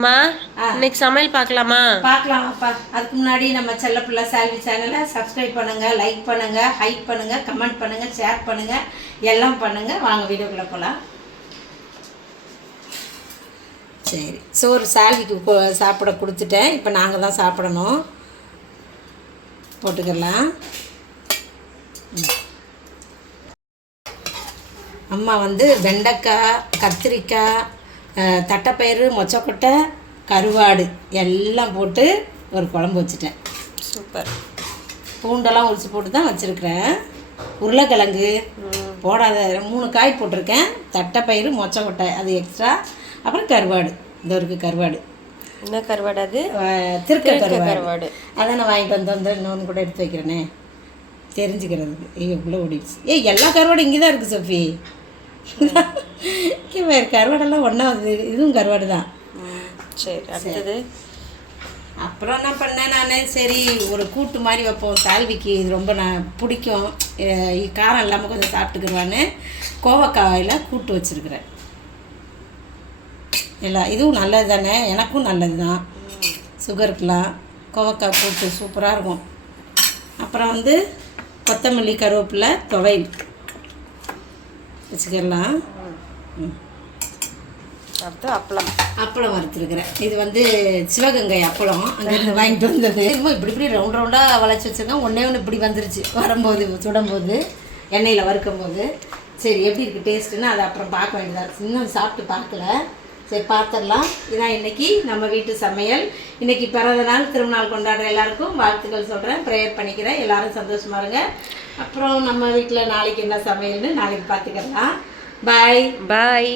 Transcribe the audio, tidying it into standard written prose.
அம்மா இன்னைக்கு சமையல் பார்க்கலாமா? பார்க்கலாமாப்பா. அதுக்கு முன்னாடி நம்ம செல்லப்பிள்ளை சால்வி சேனலை சப்ஸ்கிரைப் பண்ணுங்கள், லைக் பண்ணுங்கள், ஹைப் பண்ணுங்கள், கமெண்ட் பண்ணுங்கள், ஷேர் பண்ணுங்கள், எல்லாம் பண்ணுங்கள். வாங்க வீடியோக்குள்ளே போகலாம். சரி, சோறு சால்விக்கு சாப்பிட கொடுத்துட்டேன். இப்போ நாங்கள் தான் சாப்பிடணும். போட்டுக்கலாம். அம்மா வெண்டைக்காய், கத்திரிக்காய், தட்டைப்பயிறு, மொச்சக்கொட்டை, கருவாடு எல்லாம் போட்டு ஒரு குழம்பு வச்சுட்டேன். சூப்பர். பூண்டெல்லாம் உரிச்சு போட்டு தான் வச்சுருக்கிறேன். உருளைக்கிழங்கு போடாத 3 காய் போட்டிருக்கேன். தட்டைப்பயிறு, மொச்சக்கொட்டை அது எக்ஸ்ட்ரா, அப்புறம் கருவாடு. இந்த இருக்குது கருவாடு. என்ன கருவாடு? அது திருக்க கருவாடு. அதான் நான் வாங்கிட்டு வந்து இன்னொன்று கூட எடுத்து வைக்கிறேனே தெரிஞ்சுக்கிறதுக்கு. எவ்வளோ ஓடிடுச்சு. எல்லா கருவாடும் இங்கே தான் இருக்குது சோஃபி. வேறு கருவாடெல்லாம் ஒன்றா வந்து இதுவும் கருவாடு தான். சரி, அடுத்தது அப்புறம் என்ன பண்ணேன் நான், சரி ஒரு கூட்டு மாதிரி வைப்போம், சால்விக்கு இது ரொம்ப பிடிக்கும், காரம் இல்லாமல் கொஞ்சம் சாப்பிட்டுக்குருவான்னு கோவக்காயில் கூட்டு வச்சுருக்கிறேன். இதுவும் நல்லது தானே, எனக்கும் நல்லது தான், சுகருக்கெலாம் கோவக்காய் கூட்டு சூப்பராக இருக்கும். அப்புறம் கொத்தமல்லி, கருவேப்பிலை, துவையல் வச்சுக்கலாம். அடுத்து அப்பளம் வறுத்துருக்குறேன். இது சிவகங்கை அப்பளம் அங்கேருந்து வாங்கிட்டு வந்தது. இப்படி ரவுண்டாக வளைச்சி வச்சுருக்கேன். ஒன்றே இப்படி வந்துருச்சு வரும்போது, சுடும்போது எண்ணெயில் வறுக்கும் போது. சரி எப்படி இருக்குது டேஸ்ட்டுன்னு அதை அப்புறம் பார்க்க வேண்டியதாக. இன்னும் சாப்பிட்டு பார்க்கல. சரி பார்த்துடலாம். இதான் இன்றைக்கி நம்ம வீட்டு சமையல். இன்றைக்கி பிறந்த நாள், திருநாள் கொண்டாடுற எல்லாருக்கும் வாழ்த்துக்கள் சொல்கிறேன், ப்ரேயர் பண்ணிக்கிறேன். எல்லோரும் சந்தோஷமாக இருங்க. அப்புறம் நம்ம வீட்டில் நாளைக்கு என்ன சமையல்னு நாளைக்கு பார்த்துக்கலாம். பாய்.